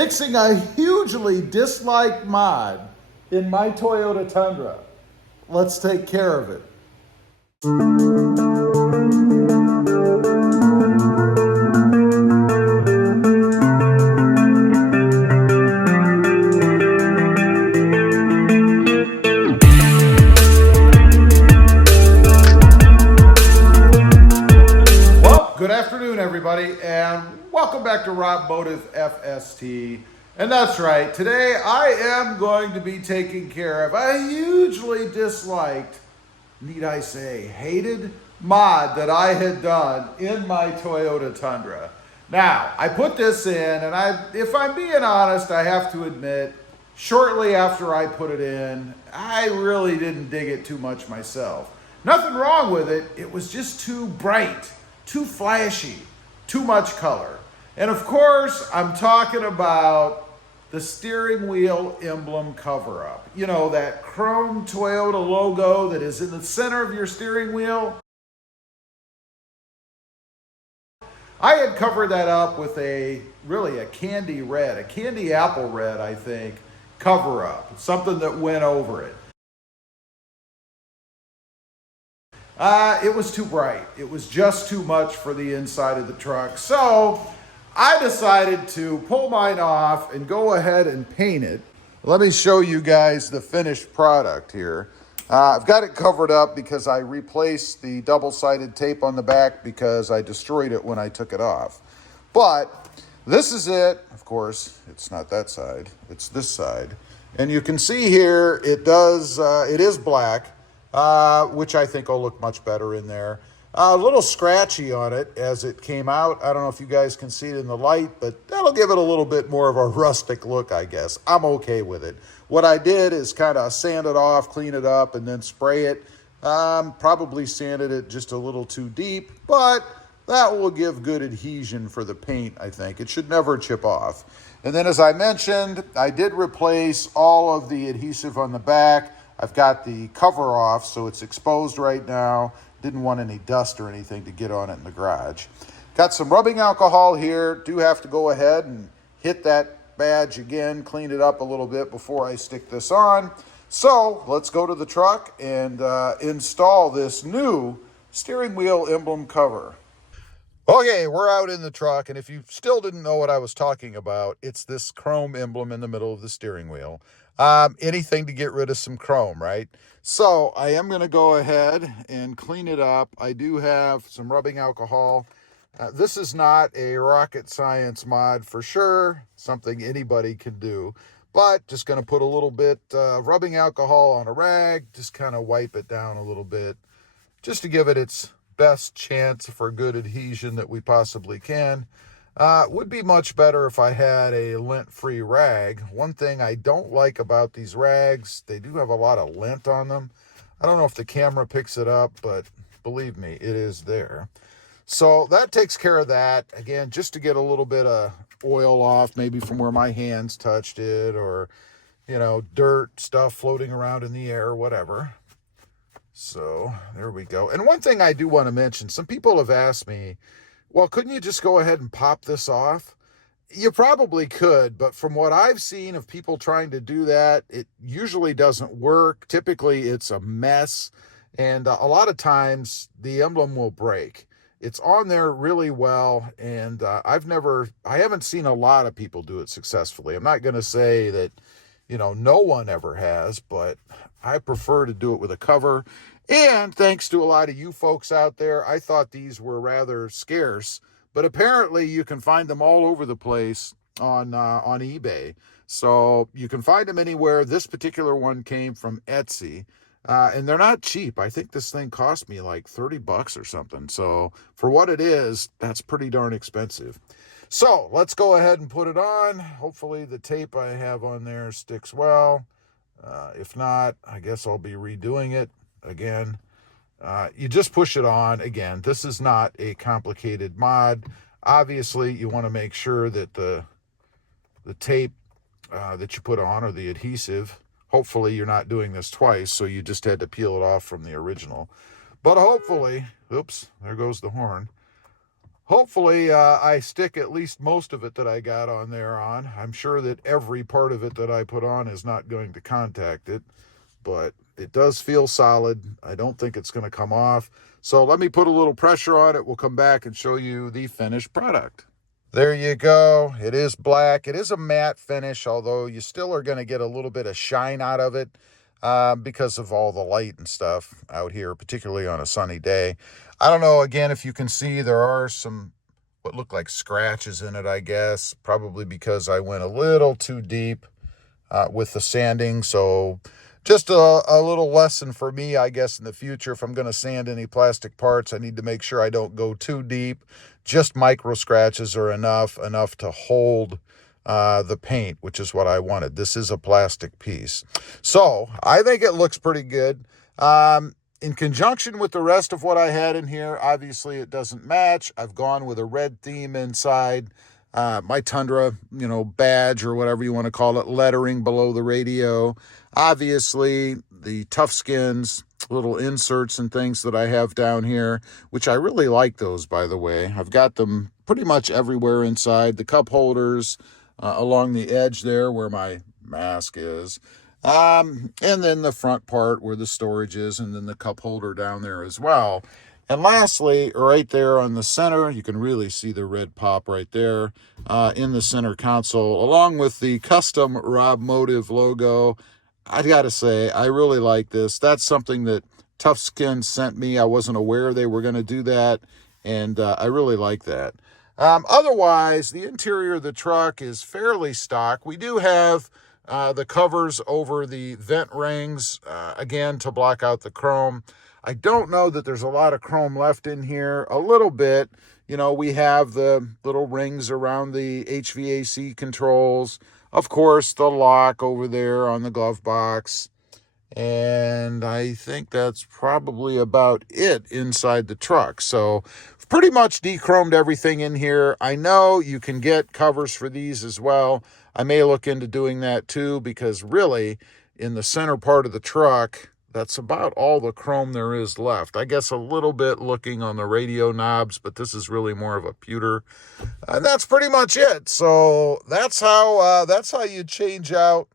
fixing a hugely disliked mod in my Toyota Tundra. Let's take care of it. Good afternoon, everybody, and welcome back to Rob Motive FST. And that's right, today I am going to be taking care of a hugely disliked, need I say, hated mod that I had done in my Toyota Tundra. Now, I put this in, and if I'm being honest, I have to admit, shortly after I put it in, I really didn't dig it too much myself. Nothing wrong with it, it was just too bright. Too flashy, too much color. And of course, I'm talking about the steering wheel emblem cover-up. You know, that chrome Toyota logo that is in the center of your steering wheel. I had covered that up with a candy red, a candy apple red, I think, cover-up. Something that went over it. It was too bright. It was just too much for the inside of the truck. So I decided to pull mine off and go ahead and paint it. Let me show you guys the finished product here. I've got it covered up because I replaced the double-sided tape on the back because I destroyed it when I took it off. But this is it. Of course, it's not that side. It's this side. And you can see here, it is black. Which I think will look much better in there. A little scratchy on it as it came out. I don't know if you guys can see it in the light, but that'll give it a little bit more of a rustic look, I guess. I'm okay with it. What I did is kind of sand it off, clean it up, and then spray it. Probably sanded it just a little too deep, but that will give good adhesion for the paint, I think. It should never chip off. And then as I mentioned, I did replace all of the adhesive on the back. I've got the cover off, so it's exposed right now. Didn't want any dust or anything to get on it in the garage. Got some rubbing alcohol here. Do have to go ahead and hit that badge again, clean it up a little bit before I stick this on. So let's go to the truck and install this new steering wheel emblem cover. Okay, we're out in the truck, and if you still didn't know what I was talking about, it's this chrome emblem in the middle of the steering wheel. Anything to get rid of some chrome, right? So I am going to go ahead and clean it up. I do have some rubbing alcohol. This is not a rocket science mod for sure, something anybody can do, but just going to put a little bit rubbing alcohol on a rag, just kind of wipe it down a little bit, just to give it its best chance for good adhesion that we possibly can. Would be much better if I had a lint-free rag. One thing I don't like about these rags, they do have a lot of lint on them. I don't know if the camera picks it up, but believe me, it is there. So that takes care of that. Again, just to get a little bit of oil off, maybe from where my hands touched it, or, you know, dirt, stuff floating around in the air, whatever. So there we go. And one thing I do want to mention, some people have asked me, well, couldn't you just go ahead and pop this off? You probably could, but from what I've seen of people trying to do that, it usually doesn't work. Typically, it's a mess, and a lot of times the emblem will break. It's on there really well, and I haven't seen a lot of people do it successfully. I'm not going to say that, you know, no one ever has, but I prefer to do it with a cover. And thanks to a lot of you folks out there, I thought these were rather scarce, but apparently you can find them all over the place on eBay. So you can find them anywhere. This particular one came from Etsy, and they're not cheap. I think this thing cost me like 30 bucks or something. So for what it is, that's pretty darn expensive. So let's go ahead and put it on. Hopefully the tape I have on there sticks well. If not, I guess I'll be redoing it again. You just push it on. Again, this is not a complicated mod. Obviously, you want to make sure that the tape that you put on, or the adhesive, hopefully you're not doing this twice, so you just had to peel it off from the original. But hopefully, oops, there goes the horn. Hopefully, I stick at least most of it that I got on there on. I'm sure that every part of it that I put on is not going to contact it, but it does feel solid. I don't think it's going to come off. So let me put a little pressure on it. We'll come back and show you the finished product. There you go. It is black. It is a matte finish, although you still are going to get a little bit of shine out of it because of all the light and stuff out here, particularly on a sunny day. I don't know, again, if you can see, there are some what look like scratches in it, I guess, probably because I went a little too deep with the sanding. So just a little lesson for me, I guess, in the future. If I'm going to sand any plastic parts, I need to make sure I don't go too deep. Just micro scratches are enough to hold the paint, which is what I wanted. This is a plastic piece. So I think it looks pretty good. In conjunction with the rest of what I had in here, obviously it doesn't match. I've gone with a red theme inside. My Tundra, badge or whatever you want to call it, lettering below the radio. Obviously, the Tough Skins, little inserts and things that I have down here, which I really like those, by the way. I've got them pretty much everywhere inside. The cup holders along the edge there where my mask is. And then the front part where the storage is, and then the cup holder down there as well. And lastly, right there on the center, you can really see the red pop right there in the center console, along with the custom Rob Motive logo. I gotta say, I really like this. That's something that Tough Skin sent me. I wasn't aware they were going to do that, and I really like that. Otherwise, the interior of the truck is fairly stock. We do have the covers over the vent rings, again, to block out the chrome. I don't know that there's a lot of chrome left in here. A little bit. We have the little rings around the HVAC controls. Of course, the lock over there on the glove box. And I think that's probably about it inside the truck. So pretty much de-chromed everything in here. I know you can get covers for these as well. I may look into doing that too, because really in the center part of the truck, that's about all the chrome there is left. I guess a little bit looking on the radio knobs, but this is really more of a pewter. And that's pretty much it. So that's how you change out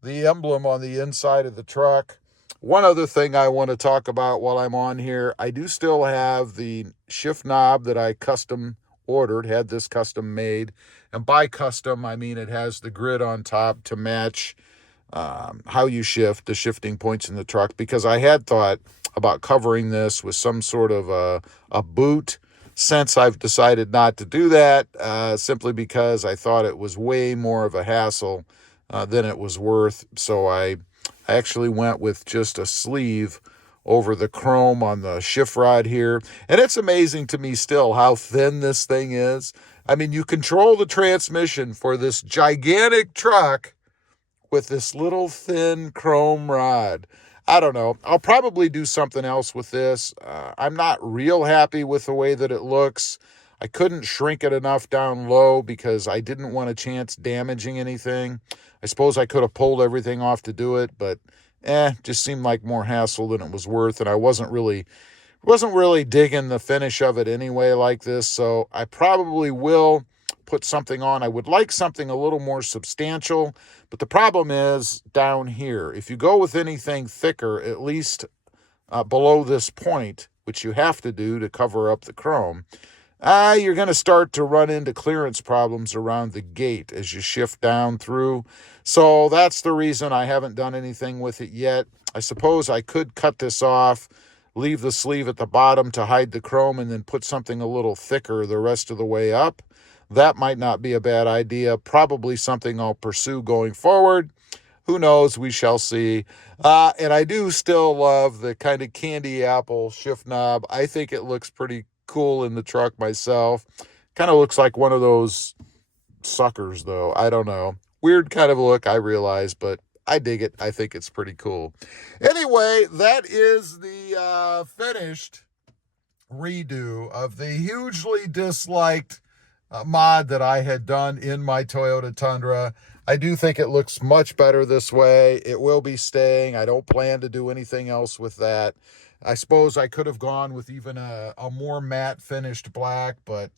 the emblem on the inside of the truck. One other thing I want to talk about while I'm on here, I do still have the shift knob that I custom ordered, had this custom made. And by custom, I mean it has the grid on top to match how you shift, the shifting points in the truck, because I had thought about covering this with some sort of a boot. Since I've decided not to do that, simply because I thought it was way more of a hassle than it was worth. So I actually went with just a sleeve over the chrome on the shift rod here. And it's amazing to me still how thin this thing is. I mean, you control the transmission for this gigantic truck with this little thin chrome rod. I don't know. I'll probably do something else with this. I'm not real happy with the way that it looks. I couldn't shrink it enough down low because I didn't want a chance damaging anything. I suppose I could have pulled everything off to do it, but just seemed like more hassle than it was worth. And I wasn't really digging the finish of it anyway like this. So I probably will put something on. I would like something a little more substantial, but the problem is down here. If you go with anything thicker, at least below this point, which you have to do to cover up the chrome, you're going to start to run into clearance problems around the gate as you shift down through. So that's the reason I haven't done anything with it yet. I suppose I could cut this off, leave the sleeve at the bottom to hide the chrome, and then put something a little thicker the rest of the way up. That might not be a bad idea. Probably something I'll pursue going forward. Who knows? We shall see. And I do still love the kind of candy apple shift knob. I think it looks pretty cool in the truck myself. Kind of looks like one of those suckers, though. I don't know. Weird kind of look, I realize, but I dig it. I think it's pretty cool. Anyway, that is the finished redo of the hugely disliked mod that I had done in my Toyota Tundra. I do think it looks much better this way. It will be staying. I don't plan to do anything else with that. I suppose I could have gone with even a more matte finished black, but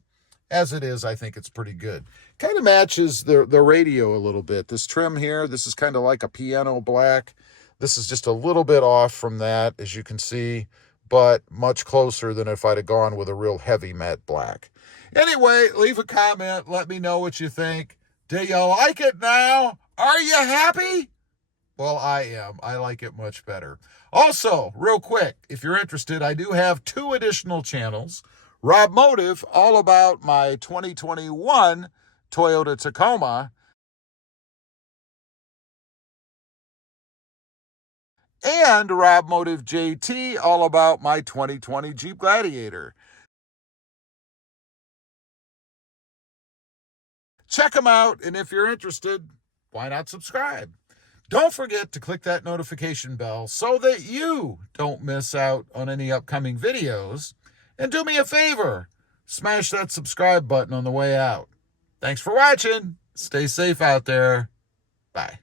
As it is, I think it's pretty good. Kind of matches the radio a little bit. This trim here, this is kind of like a piano black. This is just a little bit off from that, as you can see, but much closer than if I'd have gone with a real heavy matte black. Anyway, leave a comment. Let me know what you think. Do you like it now? Are you happy? Well, I am. I like it much better. Also, real quick, if you're interested, I do have 2 additional channels. Rob Motive, all about my 2021 Toyota Tacoma. And Rob Motive JT, all about my 2020 Jeep Gladiator. Check them out, and if you're interested, why not subscribe? Don't forget to click that notification bell so that you don't miss out on any upcoming videos. And do me a favor, smash that subscribe button on the way out. Thanks for watching. Stay safe out there. Bye.